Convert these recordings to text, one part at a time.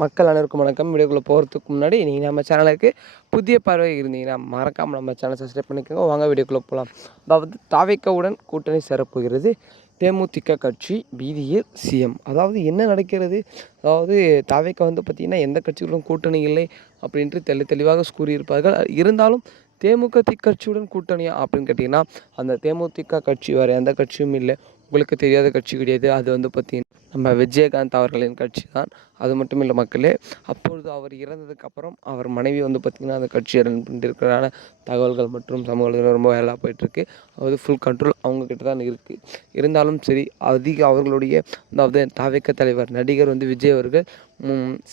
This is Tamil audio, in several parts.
மக்கள் அனைவருக்கும் வணக்கம். வீடியோக்குள்ளே போகிறதுக்கு முன்னாடி நீங்கள் நம்ம சேனலுக்கு புதிய பார்வை இருந்தீங்கன்னா மறக்காமல் நம்ம சேனல் சப்ஸ்கிரைப் பண்ணிக்கோங்க. வாங்க வீடியோக்குள்ளே போகலாம். அதாவது தாவேக்காவுடன் கூட்டணி சேரப்போகிறது தேமுதிக கட்சி பீதியில் சிஎம். அதாவது என்ன நடக்கிறது? அதாவது தாவேக்கா பார்த்திங்கன்னா எந்த கட்சிகளுடன் கூட்டணி இல்லை அப்படின்ட்டு தெளிவாக கூறியிருப்பார்கள். இருந்தாலும் தேமுதிக கட்சியுடன் கூட்டணியா அப்படின்னு கேட்டிங்கன்னா அந்த தேமுதிக கட்சி வேறு எந்த கட்சியும் இல்லை. உங்களுக்கு தெரியாத கட்சி கிடையாது. அது பார்த்திங்கன்னா நம்ம விஜயகாந்த் அவர்களின் கட்சி தான். அது மட்டும் இல்லை மக்களே, அப்பொழுது அவர் இறந்ததுக்கப்புறம் அவர் மனைவி பார்த்திங்கன்னா அந்த கட்சியை ரன் பண்ணிட்டு தகவல்கள் மற்றும் சமூகத்தில் ரொம்ப வேலாக போயிட்டுருக்கு. அதாவது ஃபுல் கண்ட்ரோல் அவங்கக்கிட்ட தான் இருக்குது. இருந்தாலும் சரி, அவர்களுடைய அதாவது தாவேக்கா தலைவர் நடிகர் விஜய் அவர்கள்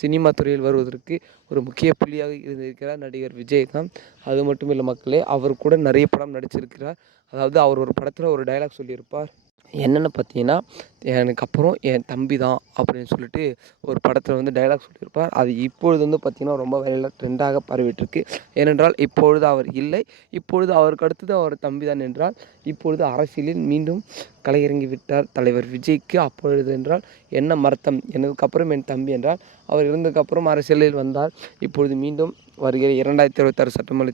சினிமா துறையில் வருவதற்கு ஒரு முக்கிய புள்ளியாக இருந்திருக்கிறார் நடிகர் விஜயகாந்த். அது மட்டும் இல்லை மக்களே, அவர் கூட நிறைய படம் நடிச்சிருக்கிறார். அதாவது அவர் ஒரு படத்தில் ஒரு டைலாக் சொல்லியிருப்பார். என்னென்னு பார்த்தீங்கன்னா, எனக்கு அப்புறம் என் தம்பி தான் அப்படின்னு சொல்லிட்டு ஒரு படத்தில் டைலாக் சொல்லியிருப்பார். அது இப்பொழுது பார்த்திங்கன்னா ரொம்ப வைரலாக ட்ரெண்டாக பரவிட்டுருக்கு. ஏனென்றால் இப்பொழுது அவர் இல்லை. இப்பொழுது அவருக்கு அடுத்தது அவர் தம்பி தான் என்றால் இப்பொழுது அரசியலில் மீண்டும் கலையிறங்கி விட்டார் தலைவர் விஜய்க்கு. அப்பொழுது என்றால் என்ன அர்த்தம்? எனதுக்கப்புறம் என் தம்பி என்றால் அவர் இருந்ததுக்கப்புறம் அரசியலில் வந்தால் இப்பொழுது மீண்டும் வருகிற 2026 சட்டமன்ற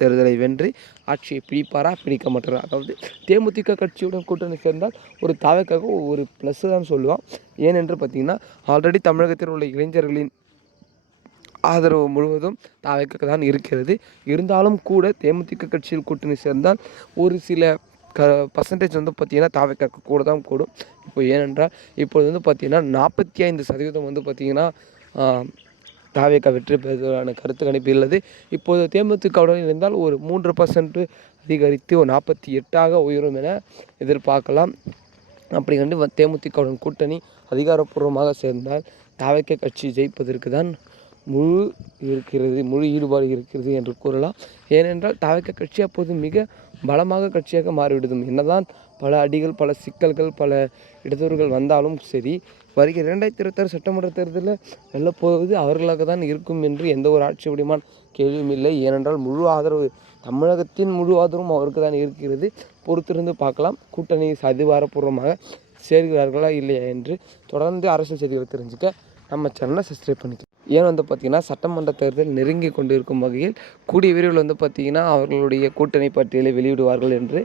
தேர்தலை வென்று ஆட்சியை பிடிப்பாரா பிடிக்க மாட்டாரா? அதாவது தேமுதிக கட்சியுடன் கூட்டணி சேர்ந்தால் ஒரு தாவேக்காக ஒரு ப்ளஸ் தான் சொல்லுவான். ஏனென்று பார்த்திங்கன்னா ஆல்ரெடி தமிழகத்தில் உள்ள இளைஞர்களின் ஆதரவு முழுவதும் தாவேக்காக தான் இருக்கிறது. இருந்தாலும் கூட தேமுதிக கட்சியில் கூட்டணி சேர்ந்தால் ஒரு சில பர்சன்டேஜ் பார்த்திங்கன்னா தாவேக்காக்கு கூட தான் கூடும். இப்போ ஏனென்றால் இப்பொழுது பார்த்திங்கன்னா 45% பார்த்திங்கன்னா தாவேக்கா வெற்றி பெறுவதற்கான கருத்து கணிப்பு உள்ளது. இப்போது தேமுதிகவுடன் இருந்தால் ஒரு 3% அதிகரித்து ஒரு 48ஆக உயரும் என எதிர்பார்க்கலாம். அப்படி தேமுதிகவுடன் கூட்டணி அதிகாரப்பூர்வமாக சேர்ந்தால் தாவேக்கா கட்சி ஜெயிப்பதற்கு தான் முழு ஈடுபாடு இருக்கிறது என்று கூறலாம். ஏனென்றால் தாவேக்கா கட்சி அப்போது மிக பலமாக கட்சியாக மாறிவிடுதும். என்னதான் பல அடிகள், பல சிக்கல்கள், பல இடையூறுகள் வந்தாலும் சரி, வருகிற 2026 சட்டமன்ற தேர்தலில் வெல்லப்போவது அவர்களாக தான் இருக்கும் என்று எந்த ஒரு ஆட்சேபனையான கேள்வியும் இல்லை. ஏனென்றால் முழு ஆதரவு தமிழகத்தின் முழு ஆதரவும் அவருக்கு தான் இருக்கிறது. பொறுத்திருந்து பார்க்கலாம் கூட்டணி அதிகாரப்பூர்வமாக சேர்கிறார்களா இல்லையா என்று. தொடர்ந்து அரசியல் செய்திகளை தெரிஞ்சுக்க நம்ம சேனலை சப்ஸ்கிரைப் பண்ணிக்கலாம். ஏன் பார்த்திங்கன்னா சட்டமன்ற தேர்தல் நெருங்கி கொண்டு இருக்கும் வகையில் கூடிய விரைவில் பார்த்திங்கன்னா அவர்களுடைய கூட்டணி பட்டியலை வெளியிடுவார்கள் என்று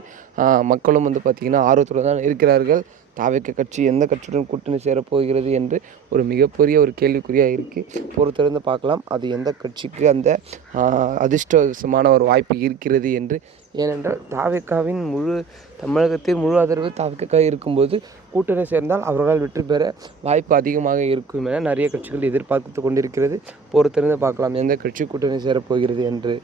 மக்களும் பார்த்திங்கன்னா ஆர்வத்துடன் தான் இருக்கிறார்கள். தாவேக்கா கட்சி எந்த கட்சியுடன் கூட்டணி சேரப்போகிறது என்று ஒரு மிகப்பெரிய ஒரு கேள்விக்குறியாக இருக்குது. பொறுத்திருந்து பார்க்கலாம் அது எந்த கட்சிக்கு அந்த அதிர்ஷ்டவசமான ஒரு வாய்ப்பு இருக்கிறது என்று. ஏனென்றால் தாவேக்காவின் தமிழகத்தில் முழு ஆதரவு தாவேக்கா இருக்கும்போது கூட்டணி சேர்ந்தால் அவர்களால் வெற்றி பெற வாய்ப்பு அதிகமாக இருக்கும் என நிறைய கட்சிகள் எதிர்பார்த்து கொண்டிருக்கிறது. பொறுத்திருந்து பார்க்கலாம் எந்த கட்சி கூட்டணி சேரப்போகிறது என்று.